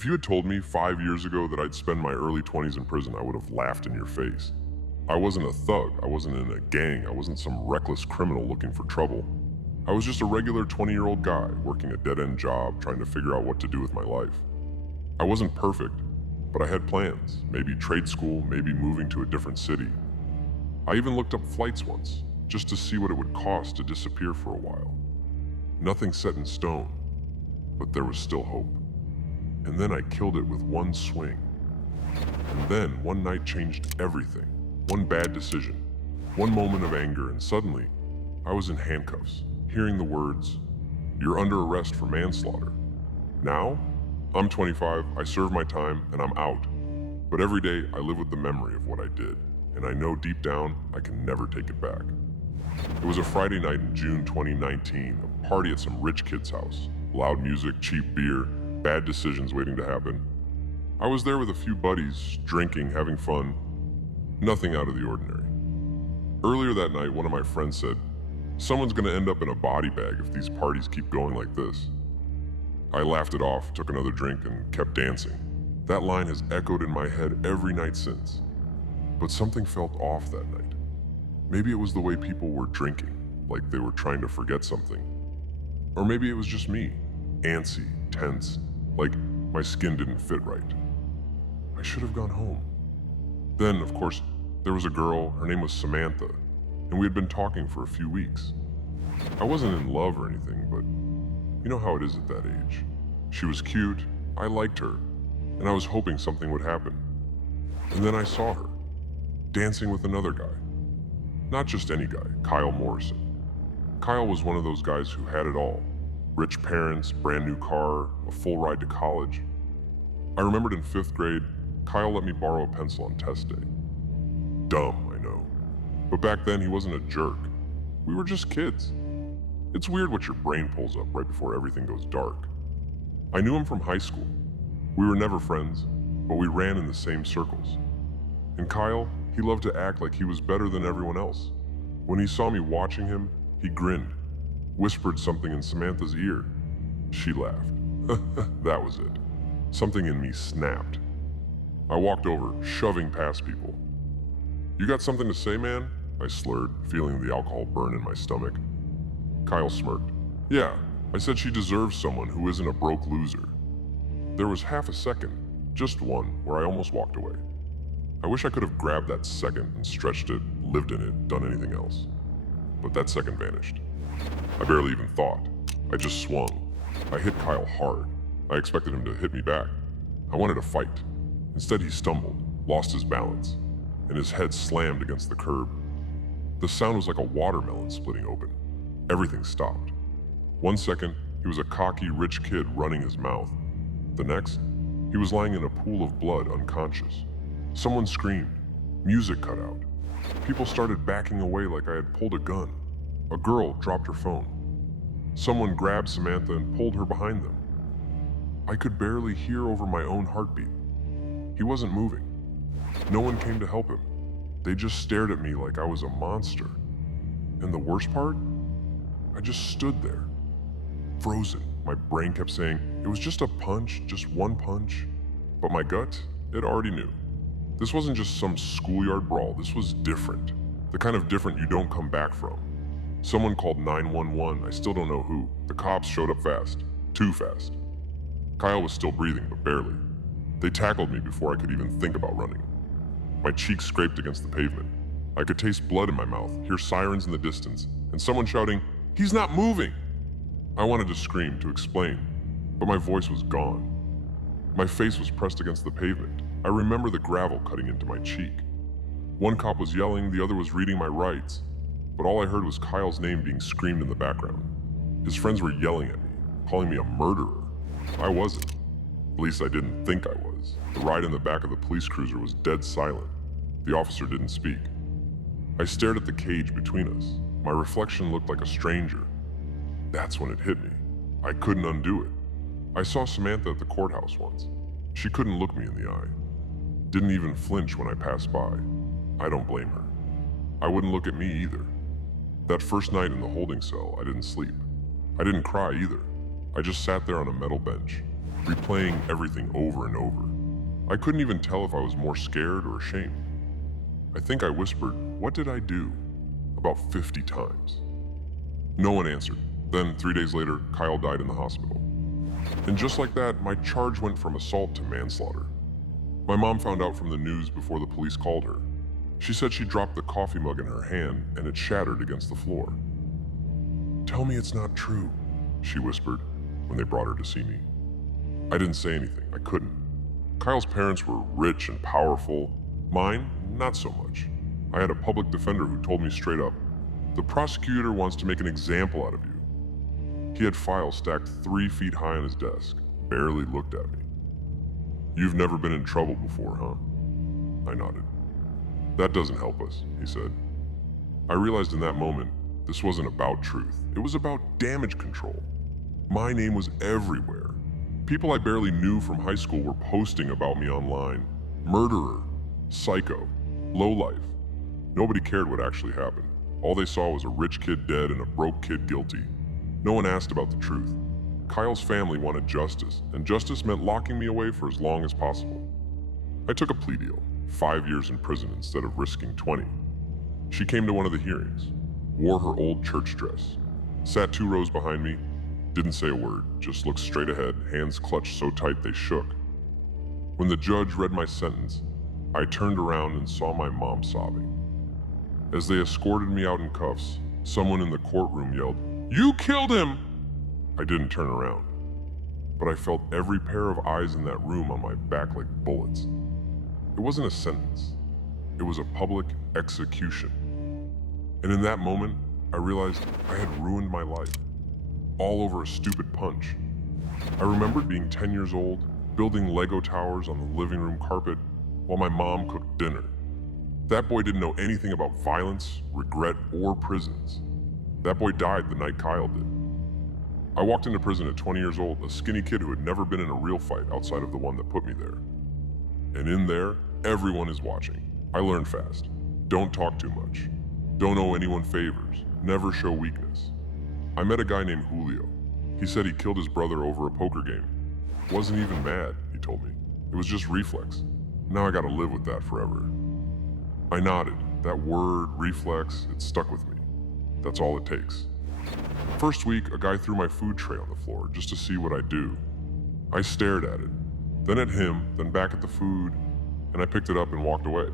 If you had told me 5 years ago that I'd spend my early 20s in prison, I would have laughed in your face. I wasn't a thug, I wasn't in a gang, I wasn't some reckless criminal looking for trouble. I was just a regular 20-year-old guy working a dead-end job trying to figure out what to do with my life. I wasn't perfect, but I had plans, maybe trade school, maybe moving to a different city. I even looked up flights once, just to see what it would cost to disappear for a while. Nothing set in stone, but there was still hope. And then I killed it with one swing. And then one night changed everything. One bad decision, one moment of anger, and suddenly I was in handcuffs, hearing the words, "You're under arrest for manslaughter." Now, I'm 25, I serve my time, and I'm out. But every day I live with the memory of what I did, and I know deep down I can never take it back. It was a Friday night in June 2019, a party at some rich kid's house. Loud music, cheap beer, bad decisions waiting to happen. I was there with a few buddies, drinking, having fun. Nothing out of the ordinary. Earlier that night, one of my friends said, "Someone's gonna end up in a body bag if these parties keep going like this." I laughed it off, took another drink, and kept dancing. That line has echoed in my head every night since. But something felt off that night. Maybe it was the way people were drinking, like they were trying to forget something. Or maybe it was just me, antsy, tense, like my skin didn't fit right. I should have gone home. Then, of course, there was a girl, her name was Samantha, and we had been talking for a few weeks. I wasn't in love or anything, but you know how it is at that age. She was cute, I liked her, and I was hoping something would happen. And then I saw her, dancing with another guy. Not just any guy, Kyle Morrison. Kyle was one of those guys who had it all. Rich parents, brand new car, a full ride to college. I remembered in 5th grade, Kyle let me borrow a pencil on test day. Dumb, I know. But back then he wasn't a jerk. We were just kids. It's weird what your brain pulls up right before everything goes dark. I knew him from high school. We were never friends, but we ran in the same circles. And Kyle, he loved to act like he was better than everyone else. When he saw me watching him, he grinned, whispered something in Samantha's ear. She laughed. That was it. Something in me snapped. I walked over, shoving past people. "You got something to say, man?" I slurred, feeling the alcohol burn in my stomach. Kyle smirked. "Yeah, I said she deserves someone who isn't a broke loser." There was half a second, just one, where I almost walked away. I wish I could have grabbed that second and stretched it, lived in it, done anything else. But that second vanished. I barely even thought. I just swung. I hit Kyle hard. I expected him to hit me back. I wanted to fight. Instead, he stumbled, lost his balance, and his head slammed against the curb. The sound was like a watermelon splitting open. Everything stopped. 1 second, he was a cocky, rich kid running his mouth. The next, he was lying in a pool of blood, unconscious. Someone screamed. Music cut out. People started backing away like I had pulled a gun. A girl dropped her phone. Someone grabbed Samantha and pulled her behind them. I could barely hear over my own heartbeat. He wasn't moving. No one came to help him. They just stared at me like I was a monster. And the worst part? I just stood there, frozen. My brain kept saying, it was just a punch, just one punch. But my gut, it already knew. This wasn't just some schoolyard brawl, this was different. The kind of different you don't come back from. Someone called 911, I still don't know who. The cops showed up fast, too fast. Kyle was still breathing, but barely. They tackled me before I could even think about running. My cheeks scraped against the pavement. I could taste blood in my mouth, hear sirens in the distance, and someone shouting, "He's not moving!" I wanted to scream, to explain, but my voice was gone. My face was pressed against the pavement. I remember the gravel cutting into my cheek. One cop was yelling, the other was reading my rights, but all I heard was Kyle's name being screamed in the background. His friends were yelling at me, calling me a murderer. I wasn't. At least I didn't think I was. The ride in the back of the police cruiser was dead silent. The officer didn't speak. I stared at the cage between us. My reflection looked like a stranger. That's when it hit me. I couldn't undo it. I saw Samantha at the courthouse once. She couldn't look me in the eye. Didn't even flinch when I passed by. I don't blame her. I wouldn't look at me either. That first night in the holding cell, I didn't sleep. I didn't cry either. I just sat there on a metal bench, replaying everything over and over. I couldn't even tell if I was more scared or ashamed. I think I whispered, "What did I do?" about 50 times. No one answered. Then, 3 days later, Kyle died in the hospital. And just like that, my charge went from assault to manslaughter. My mom found out from the news before the police called her. She said she dropped the coffee mug in her hand and it shattered against the floor. "Tell me it's not true," she whispered when they brought her to see me. I didn't say anything. I couldn't. Kyle's parents were rich and powerful. Mine, not so much. I had a public defender who told me straight up, "The prosecutor wants to make an example out of you." He had files stacked 3 feet high on his desk, barely looked at me. "You've never been in trouble before, huh?" I nodded. "That doesn't help us," he said. I realized in that moment, this wasn't about truth. It was about damage control. My name was everywhere. People I barely knew from high school were posting about me online. Murderer, psycho, lowlife. Nobody cared what actually happened. All they saw was a rich kid dead and a broke kid guilty. No one asked about the truth. Kyle's family wanted justice, and justice meant locking me away for as long as possible. I took a plea deal, 5 years in prison instead of risking 20. She came to one of the hearings, wore her old church dress, sat 2 rows behind me, didn't say a word, just looked straight ahead, hands clutched so tight they shook. When the judge read my sentence, I turned around and saw my mom sobbing. As they escorted me out in cuffs, someone in the courtroom yelled, "You killed him!" I didn't turn around, but I felt every pair of eyes in that room on my back like bullets. It wasn't a sentence. It was a public execution. And in that moment, I realized I had ruined my life, all over a stupid punch. I remembered being 10 years old, building Lego towers on the living room carpet while my mom cooked dinner. That boy didn't know anything about violence, regret, or prisons. That boy died the night Kyle did. I walked into prison at 20 years old, a skinny kid who had never been in a real fight outside of the one that put me there. And in there, everyone is watching. I learned fast. Don't talk too much. Don't owe anyone favors. Never show weakness. I met a guy named Julio. He said he killed his brother over a poker game. Wasn't even mad, he told me. It was just reflex. Now I gotta live with that forever. I nodded. That word, reflex, it stuck with me. That's all it takes. First week, a guy threw my food tray on the floor just to see what I'd do. I stared at it, then at him, then back at the food, and I picked it up and walked away.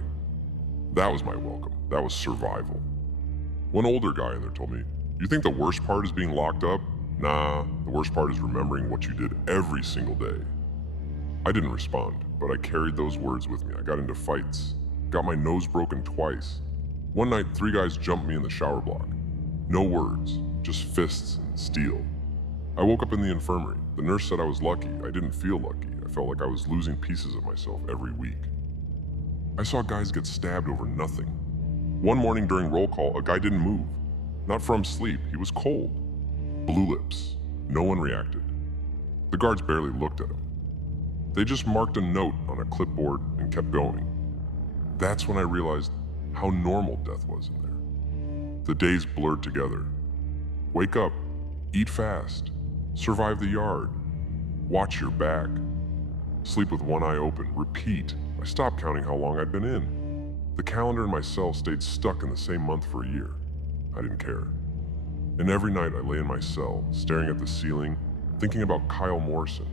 That was my welcome. That was survival. One older guy in there told me, "You think the worst part is being locked up? Nah, the worst part is remembering what you did every single day." I didn't respond, but I carried those words with me. I got into fights, got my nose broken twice. One night, 3 guys jumped me in the shower block. No words, just fists and steel. I woke up in the infirmary. The nurse said I was lucky. I didn't feel lucky. I felt like I was losing pieces of myself every week. I saw guys get stabbed over nothing. One morning during roll call, a guy didn't move. Not from sleep, he was cold. Blue lips. No one reacted. The guards barely looked at him. They just marked a note on a clipboard and kept going. That's when I realized how normal death was in there. The days blurred together. Wake up, eat fast, survive the yard, watch your back, sleep with one eye open, repeat. I stopped counting how long I'd been in. The calendar in my cell stayed stuck in the same month for a year. I didn't care. And every night I lay in my cell, staring at the ceiling, thinking about Kyle Morrison,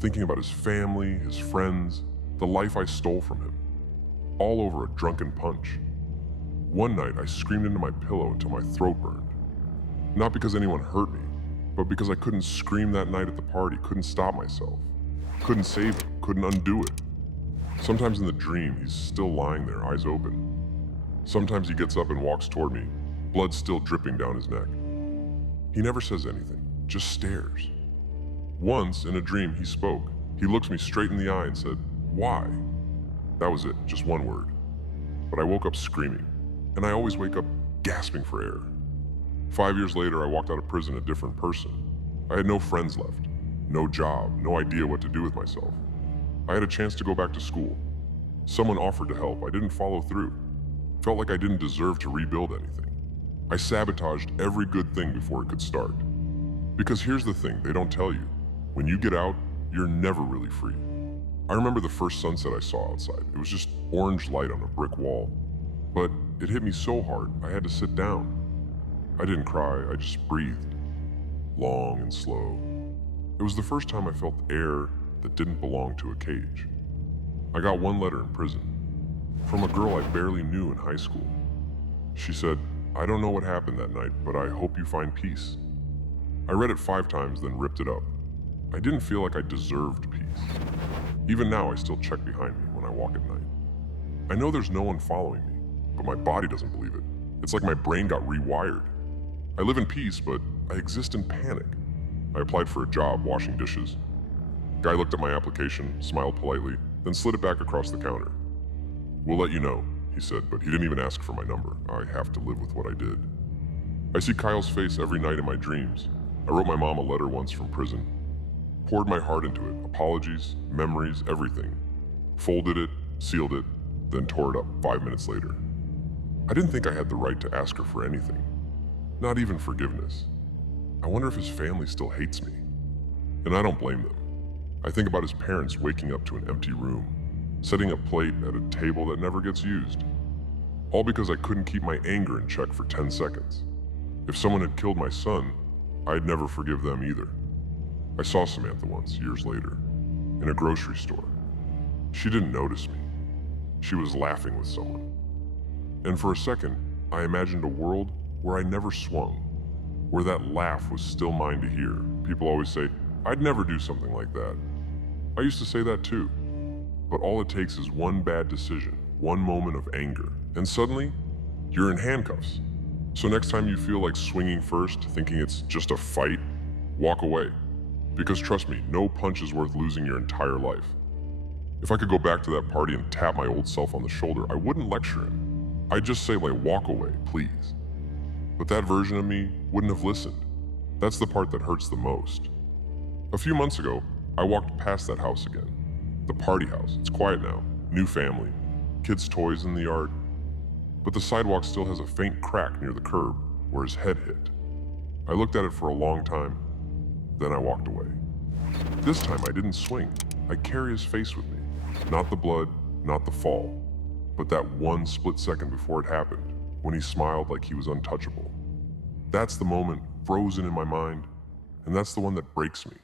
thinking about his family, his friends, the life I stole from him, all over a drunken punch. One night I screamed into my pillow until my throat burned. Not because anyone hurt me, but because I couldn't scream that night at the party, couldn't stop myself, couldn't save him, couldn't undo it. Sometimes in the dream, he's still lying there, eyes open. Sometimes he gets up and walks toward me, blood still dripping down his neck. He never says anything, just stares. Once, in a dream, he spoke. He looked me straight in the eye and said, "Why?" That was it, just one word. But I woke up screaming, and I always wake up gasping for air. 5 years later, I walked out of prison a different person. I had no friends left, no job, no idea what to do with myself. I had a chance to go back to school. Someone offered to help. I didn't follow through. Felt like I didn't deserve to rebuild anything. I sabotaged every good thing before it could start. Because here's the thing they don't tell you. When you get out, you're never really free. I remember the first sunset I saw outside. It was just orange light on a brick wall. But it hit me so hard, I had to sit down. I didn't cry, I just breathed. Long and slow. It was the first time I felt air that didn't belong to a cage. I got one letter in prison, from a girl I barely knew in high school. She said, "I don't know what happened that night, but I hope you find peace." I read it 5 times, then ripped it up. I didn't feel like I deserved peace. Even now, I still check behind me when I walk at night. I know there's no one following me, but my body doesn't believe it. It's like my brain got rewired. I live in peace, but I exist in panic. I applied for a job washing dishes. Guy looked at my application, smiled politely, then slid it back across the counter. "We'll let you know," he said, but he didn't even ask for my number. I have to live with what I did. I see Kyle's face every night in my dreams. I wrote my mom a letter once from prison. Poured my heart into it, apologies, memories, everything. Folded it, sealed it, then tore it up 5 minutes later. I didn't think I had the right to ask her for anything. Not even forgiveness. I wonder if his family still hates me. And I don't blame them. I think about his parents waking up to an empty room, setting a plate at a table that never gets used. All because I couldn't keep my anger in check for 10 seconds. If someone had killed my son, I'd never forgive them either. I saw Samantha once, years later, in a grocery store. She didn't notice me. She was laughing with someone. And for a second, I imagined a world where I never swung, where that laugh was still mine to hear. People always say, "I'd never do something like that." I used to say that too. But all it takes is one bad decision, one moment of anger, and suddenly, you're in handcuffs. So next time you feel like swinging first, thinking it's just a fight, walk away. Because trust me, no punch is worth losing your entire life. If I could go back to that party and tap my old self on the shoulder, I wouldn't lecture him. I'd just say, walk away, please. But that version of me wouldn't have listened. That's the part that hurts the most. A few months ago, I walked past that house again. The party house. It's quiet now. New family. Kids' toys in the yard. But the sidewalk still has a faint crack near the curb where his head hit. I looked at it for a long time. Then I walked away. This time I didn't swing. I carry his face with me. Not the blood, not the fall, but that one split second before it happened, when he smiled like he was untouchable. That's the moment frozen in my mind, and that's the one that breaks me.